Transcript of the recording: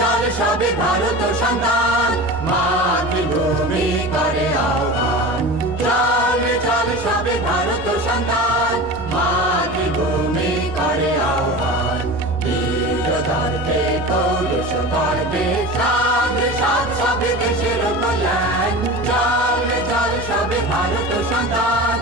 চল সবে ভারত সন্তান, মাতৃভূমি করে আহ্বান। চল চল সবে ভারত সন্তান, মাতৃভূমি করে আহ্বান। বীর গর্বে পৌরুষ গর্বে সাগরে সাত সবে দেশের কল্যাণ। চল চল সবে ভারত সন্তান,